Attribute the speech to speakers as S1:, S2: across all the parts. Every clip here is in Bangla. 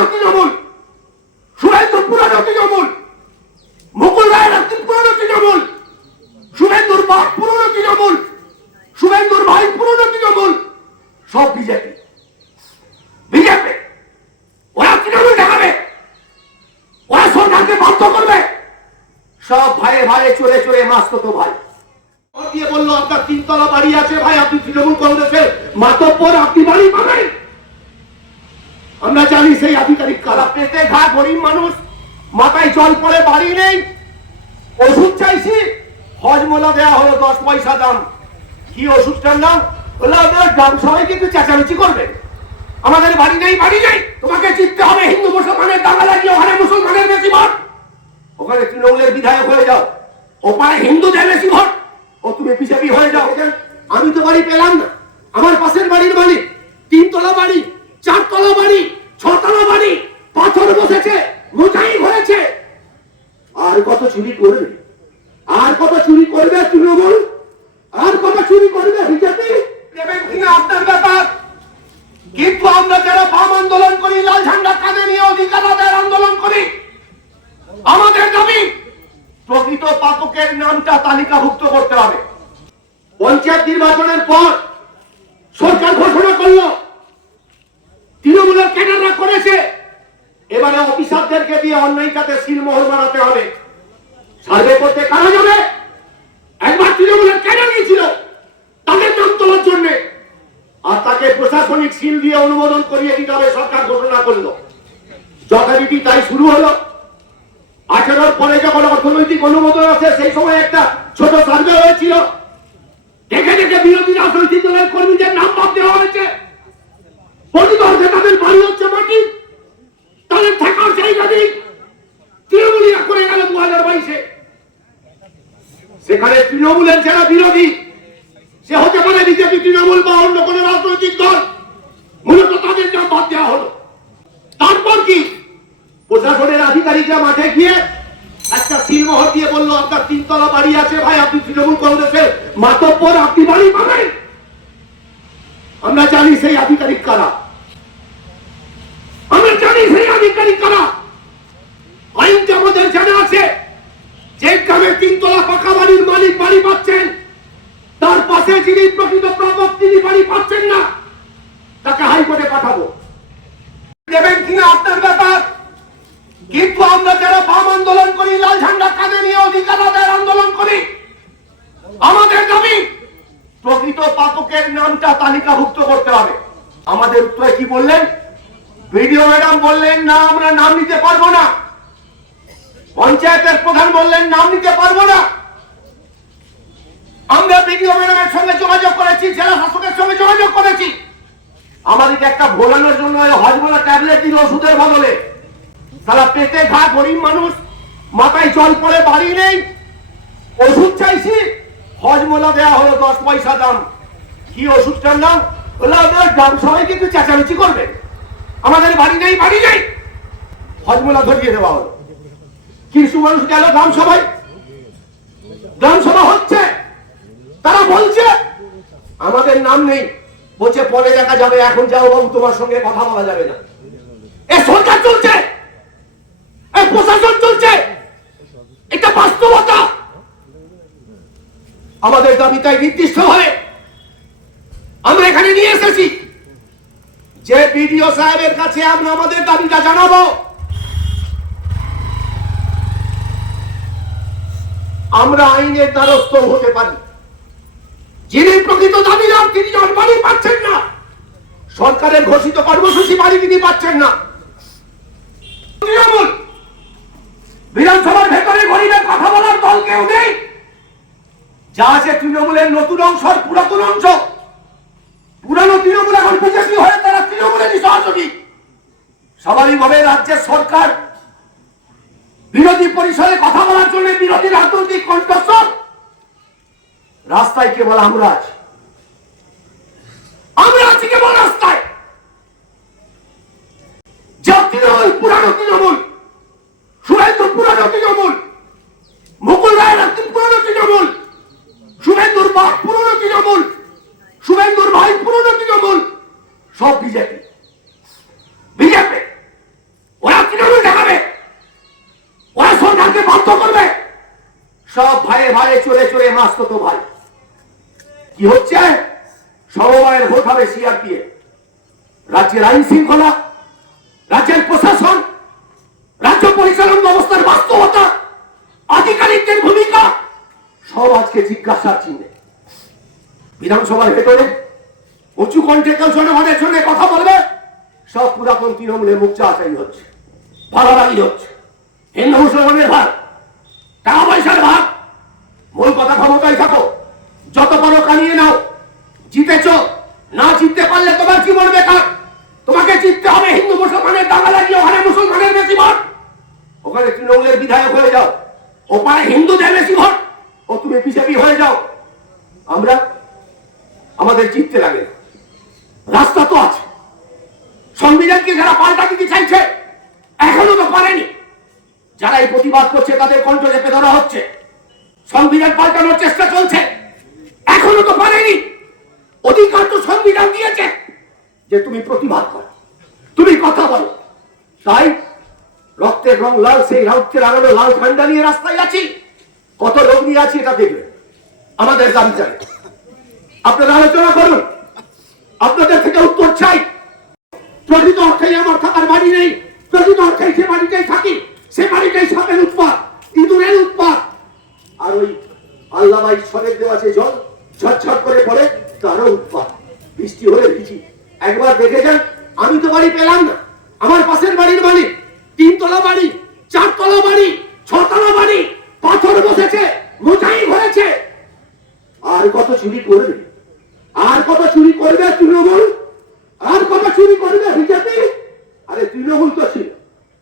S1: পুরানো তৃণমূল শুভেন্দু পুরানো তৃণমূল মুকুল রায় রাত্রি পুরনো তৃণমূল শুভেন্দুর বাপ পুরনো তৃণমূল শুভেন্দুর ভাই পুরনো তৃণমূল সব বিজেপি। বিজেপি। ওরা তৃণমূল দেখাবে। ওরা সরকারকে বাধ্য করবে। সব ভাইয়ে ভাইয়ে চলে চলে মাস্ত তো ভাই। দিয়ে বলল, আপনার তিনতলা বাড়ি আছে ভাই, আপনি তৃণমূল কংগ্রেসের মাতব্বর, আপনি বাড়ি পাবেন। আমরা জানি সেই আধিকারিক কারা। পেটে ঘা, গরিব মানুষ, মাথায় জল পড়ে, বাড়ি নেই। ওষুধ চাইছি, হজমোলা দেওয়া হলো, দশ পয়সা দাম। কি ওষুধটার নাম? বলল, আপনার গ্রাম সবাই কিন্তু চেঁচামেচি করবে। আমাদের বাড়ি নেই বাড়ি নেই। তোমাকে চিনতে হবে, হিন্দু মুসলমানের দাঙ্গা লাগিয়ে ওখানে মুসলমানের বেশি ভোট। ওখানে তৃণমূলের বিধায়ক হয়ে যাও। ওখানে হিন্দুদের বেশি ভোট। ও তুমি বিজেপি হয়ে যাও। আমি তো বাড়ি পেলাম না। আমার পাশের বাড়ির মালিক তিনতলা বাড়ি চারতলা বাড়ি ছতলা বাড়ি পাথর বসেছে মোটাই হয়েছে আর কত চুরি করবে আর কত চুরি করবে তৃণমূল আর কত চুরি করবে বিজেপি দেবেন কিনা আপনার ব্যাপার কিন্তু আমরা যারা বাম আন্দোলন করি লাল ঝান্ডা কাঁধে নিয়ে অধিকার আদায়ের আন্দোলন করি আমাদের দাবি প্রকৃত পাপকের নামটা তালিকাভুক্ত করতে হবে। পঞ্চায়েত নির্বাচনের পর সরকার ঘোষণা করল, তৃণমূলের ক্যাডাররা করেছে। এবারে অফিসারদেরকে দিয়ে অন্যায় কাতে সিলমোহর বানাতে হবে। সার্ভে করতে কারা যাবে? একবার তৃণমূলের ক্যাডার নিয়েছিল, তাদের নাম তোলার জন্য। আর তাকে প্রশাসনিক সিল দিয়ে অনুমোদন করিয়ে দিতে হবে, সরকার ঘোষণা করল। যথারীতি তাই শুরু হলো। আঠারোর পরে যখন অর্থনৈতিক অনুমোদন আছে, সেই সময় একটা ছোট সার্ভে হয়েছিল। দেখে দেখে বিরোধী রাজনৈতিক দলের কর্মীদের নাম বাদ দেওয়া হয়েছে। প্রতিবর্ষে তাদের বাড়ি হচ্ছে মাটি। তাদের থাকার জায়গা নেই। তৃণমূলীরা করে গেল দু হাজার বাইশে। সেখানে তৃণমূলের যারা বিরোধী সে হতে পারে বিজেপি তৃণমূল বা অন্য কোনো রাজনৈতিক দল মূলত তাদের নাম বাদ দেওয়া হলো তারপর কি প্রশাসনের আধিকারিকরা মাঠে গিয়ে একটা সিলমোহর দিয়ে বলল, আপনার তিনতলা বাড়ি আছে ভাই, আপনি তৃণমূল কংগ্রেসের মাতব্বর, আপনি বাড়ি পাবেন। আমরা জানি সেই আধিকারিক কারা। আমরা জানি সেই আধিকারিক কারা। আইনটা আমাদের জানা আছে যে গ্রামে তিনতলা পাকা বাড়ির মালিক বাড়ি পাচ্ছেন, তার পাশে যিনি প্রকৃত প্রাপক তিনি বাড়ি পাচ্ছেন না, তাকে হাইকোর্টে পাঠাবো দেবেন কিনা আপনার ব্যাপার কিন্তু আমরা যারা বাম আন্দোলন করি লাল ঝান্ডা কাঁধে নিয়ে অধিকার আদায়ের আন্দোলন করি আমাদের দাবি প্রকৃত পাপকের নামটা তালিকাভুক্ত করতে হবে। আমাদের উত্তরে কি বললেন? ভিডিও ম্যাডাম বললেন, না, আমরা নাম নিতে পারব না। পঞ্চায়েতের প্রধান বললেন, নাম নিতে পারব না। আমরা ভিডিও ম্যাডামের সঙ্গে যোগাযোগ করেছি, জেলা শাসকের সঙ্গে যোগাযোগ করেছি। আমাদেরকে একটা ভোলানোর জন্য হজমোলা ট্যাবলেট দিল ওষুধের বদলে। সারা পেটে ঘা, গরিব মানুষ, মাথায় জল পড়ে, বাড়ি নেই। ওষুধ চাইছি হজমোলা দেওয়া হলো দশ পয়সা দাম। কি ওষুধটার নাম? সবাই কিন্তু চেঁচামেচি করবে। আমাদের বাড়ি নেই বাড়ি নেই। হজমোলা ধরিয়ে দেওয়া হলো। কিছু মানুষ গেল গ্রাম গ্রাম সভা হচ্ছে। তারা বলছে, আমাদের নাম নেই। বলছে, পরে দেখা যাবে, এখন যাও বাবু, তোমার সঙ্গে কথা বলা যাবে না। এ সরকার চলছে। এ প্রশাসন চলছে। এটা বাস্তবতা। আমাদের দাবি তাই নির্দিষ্ট ভাবে আমরা এখানে নিয়ে এসেছি। যে বিডিও সাহেবের কাছে আমরা আমাদের দাবিটা জানাব। আমরা আইনের দ্বারস্থ হতে পারি। যিনি প্রকৃত দাবিদার, তিনি বাড়ি পাচ্ছেন না। সরকারের ঘোষিত কর্মসূচি বাড়ি তিনি পাচ্ছেন না তৃণমূল বিধানসভার ভেতরে গরিবের কথা বলার দল কেউ নেই যা আছে তৃণমূলের নতুন অংশ আর পুরাতন অংশ। পুরানো তৃণমূল এখন বিজেপি হয়ে তারা তৃণমূলেরই সহযোগী। স্বাভাবিকভাবে রাজ্যের সরকার বিরোধী পরিসরে কথা বলার জন্য বিরোধী রাজনৈতিক কণ্ঠস্বর। রাস্তায় কেবল আমরা আছি। আমরা আছি কেবল রাস্তায়। যা তৃণমূল, পুরানো তৃণমূল শুভেন্দু পুরানো তৃণমূল মুকুল রায় রাত্রি পুরানো তৃণমূল শুভেন্দুর বাপ পুরনো তৃণমূল শুভেন্দুর ভাই পুরনো তৃণমূল সব বিজেপি বিজেপি ভাড়ে চড়ে চড়ে মাস তো ভাই কি হচ্ছে? সমবায়ের ভোট হবে সিআরপিএ রাজ্যের আইন শৃঙ্খলা, রাজ্যের প্রশাসন, রাজ্য পরিচালন ব্যবস্থার বাস্তবতা, আধিকারিকদের ভূমিকা, সব আজকে জিজ্ঞাসার চিহ্নে। বিধানসভার ভেতরে উঁচু কণ্ঠে কেউ জনগণের জন্য কথা বলবে, সব পুরাতন তৃণমূলের মুখ চাচাই হচ্ছে ভাড়াবাড়ি হচ্ছে। হিন্দু মুসলমানের ভাগ, টাকা পয়সার ভাগ, মূল কথা ক্ষমতায় থাকো। যত বড় কানিয়ে নাও, জিতেছ। না জিততে পারলে তোমার জীবন বেকার। তোমাকে জিততে হবে হিন্দু মুসলমানের দাঙ্গা লাগিয়ে ওখানে মুসলমানের বেশি ভোট। ওখানে তৃণমূলের বিধায়ক হয়ে যাও। ওপারে হিন্দুদের বেশি ভোট। ও তুমি বিজেপি হয়ে যাও। আমরা আমাদের জিততে লাগে রাস্তা তো আছে। সংবিধানকে যারা পাল্টা দিতে চাইছে, এখনও তো পারেনি। যারা এই প্রতিবাদ করছে, তাদের কণ্ঠ চেপে ধরা হচ্ছে। সংবিধান পাল্টানোর চেষ্টা চলছে। এখনও তো পারেনি অধিকার তো সংবিধান দিয়েছে যে তুমি প্রতিবাদ করো। তুমি কথা বলো। তাই রক্তের রং লাল, সেই রক্তের আলো লাল ঠান্ডা নিয়ে রাস্তায় আছি। কত লোক নিয়ে আছি এটা দেখবে। আমাদের দাবি চাই আপনারা আলোচনা করুন। আপনাদের থেকে উত্তর চাই। প্রকৃত অর্থেই আমার থাকার বাড়ি নেই। প্রকৃত অর্থেই যে বাড়িটাই থাকি। সে বাড়িটাই সাপের উৎপাদ ইঁদুরের উৎপাদ আর ওই আল্লাহ ভাই সরের দেওয়া যে জল ঝটঝট করে পড়ে তারও উৎপাদ বৃষ্টি হলে ভিজি একবার দেখে যান, আমি তো বাড়ি পেলাম না। আমার পাশের বাড়ির মালিক, তিনতলা বাড়ি, চারতলা বাড়ি, ছতলা বাড়ি, পাথর বসেছে মোটাই হয়েছে আর কত চুরি করবে? আর কত চুরি করবে তৃণমূল? আর কত চুরি করবে বিজেপি? আরে, তৃণমূল তো ছিল।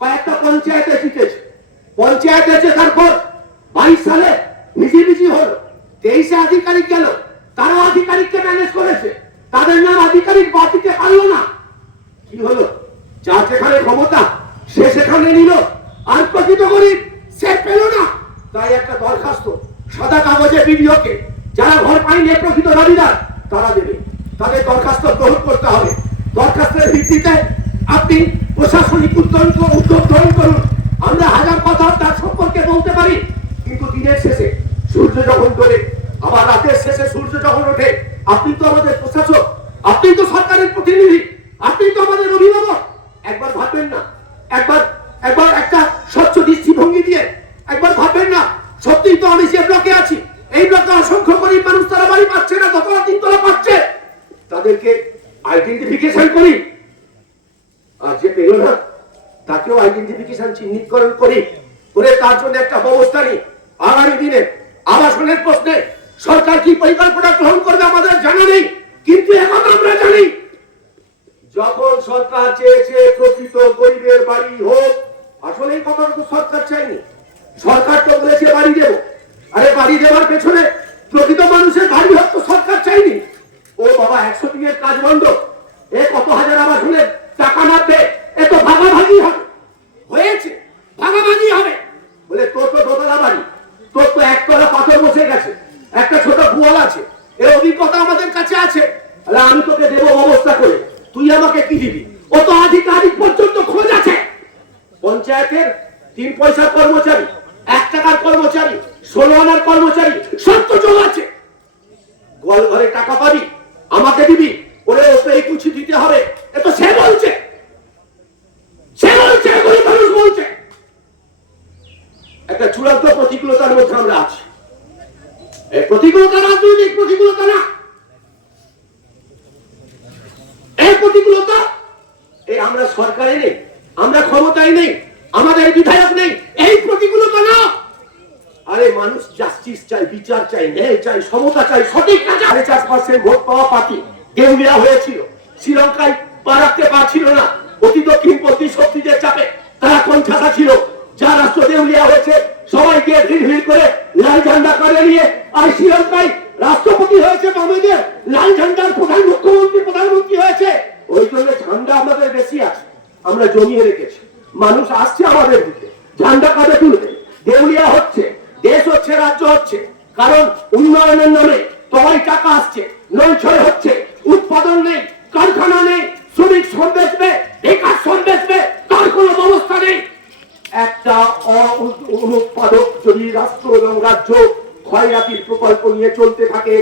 S1: কয়েকটা পঞ্চায়েতে জিতেছে। পঞ্চায়েত আছে তারপর বাইশ সালে মিছিমিছি হলো। তেইশে আধিকারিক গেল। আধিকারিককে ম্যানেজ করেছে। তাদের নাম আধিকারিক বাদ দিতে পারল না। কি হলো? যার যেখানে ক্ষমতা, সে সেখানে নিল। আর প্রকৃত গরিব, সে পেল না। তাই একটা দরখাস্ত, সাদা কাগজে বিডিওকে। যারা ঘর পায়নি প্রকৃত দাবিদার, তারা দেবে। তাদের দরখাস্ত গ্রহণ করতে হবে। দরখাস্তের ভিত্তিতে আপনি প্রশাসনিক উদ্যোগ উদ্যোগ গ্রহণ করুন। আমরা হাজার কথা তার সম্পর্কে বলতে পারি, কিন্তু দিনের শেষে সূর্য যখন ডোলে আবার রাতের শেষে সূর্য যখন ওঠে, আপনি তো আমাদের প্রশাসক, আপনি তো সরকারের প্রতিনিধি, আপনি তো আমাদের অভিভাবক। একবার ভাববেন না, একবার একবার একটা স্বচ্ছ দৃষ্টিভঙ্গি দিয়ে একবার ভাববেন না, সত্যিই তো আমি যে ব্লকে আছি, এই ব্লকে অসংখ্য গরিব মানুষ তারা বাড়ি পাচ্ছে না দোতলা তিনতলা পাচ্ছে। তাদেরকে আইডেন্টিফিকেশন করি। আর যে পেল না, তাকেও আইডেন্টিফিকেশন চিহ্নিতকরণ করি। করে তার জন্য একটা ব্যবস্থা নিই। আগামী দিনে আবাসনের প্রশ্নে সরকার কি পরিকল্পনা গ্রহণ করবে আমাদের জানা নেই, কিন্তু এখন আমরা জানি। যখন সরকার চেয়েছে প্রকৃত গরিবের বাড়ি হোক আসলে কথাটা সরকার চাইনি সরকার তো বলেছে বাড়ি দেব। আরে বাড়ি দেওয়ার পেছনে প্রকৃত মানুষের বাড়ি হোক তো সরকার চাইনি ও বাবা একশো দিনের কাজ বন্ধ এ কত হাজার আবাসনের টাকা মারবে এ তো ভাগাভাগি হবে হয়েছে ভাগাভাগি হবে বলে তোর তো দোতলা বাড়ি তোর তো একতলা পাথর বসে গেছে একটা ছোট গোয়াল আছে এর অভিজ্ঞতা আমাদের কাছে তাহলে আমি তোকে দেবো ব্যবস্থা করে। তুই আমাকে কি দিবি? ও তো আধিকারিক পর্যন্ত খোঁজ আছে। পঞ্চায়েতের তিন পয়সার কর্মচারী, এক টাকার কর্মচারী, ষোলো আনার কর্মচারী সত্য যোগ আছে। গোয়াল ঘরে টাকা পাবি, আমাকে দিবি, ওরে ওকে এই কুচি দিতে হবে। এ তো সে বলছে। সে বলছে গরিব মানুষ বলছে। একটা চূড়ান্ত প্রতিকূলতার মধ্যে আমরা আছি এই প্রতিকূলতা রাজনৈতিক প্রতিকূলতা না এই প্রতিকূলতা এই আমরা সরকারে নেই আমরা ক্ষমতায় নেই আমাদের বিধায়ক নেই এই প্রতিকূলতা না আরে মানুষ জাস্টিস চাই, বিচার চাই, ন্যায় চাই, সমতা চাই, সঠিক সাড়ে চার পার্সেন্ট ভোট পাওয়া পার্টি। দেউলিয়া হয়েছিল। শ্রীলঙ্কায় পা পারছিল না। অতি দক্ষিণপন্থী শক্তিদের চাপে তারা কণ্ঠাসা ছিল। যা রাষ্ট্র দেউলিয়া হয়েছে সবাই গিয়ে ভিড় ভিড় করে লাল ঝান্ডা করে নিয়ে আর শ্রীলঙ্কায় রাষ্ট্রপতি হয়েছে বামেদের। লাল ঝান্ডার প্রধান মুখ্যমন্ত্রী, প্রধানমন্ত্রী হয়েছে। ওই জন্য ঝান্ডা আমাদের বেশি আছে। আমরা জমিয়ে রেখেছি। মানুষ আসছে আমাদের দিকে ঝান্ডা কাঁধে তুলবে দেউলিয়া হচ্ছে দেশ হচ্ছে রাজ্য হচ্ছে কারণ উন্নয়নের নামে সবাই টাকা আসছে নৈছয় হচ্ছে উৎপাদন নেই কারখানা নেই শ্রমিক শ্রম বেচবে বেকার শ্রম বেচবে তার কোনো রাজ্য ক্ষয়রাতির প্রকল্প নিয়ে চলতে থাকে।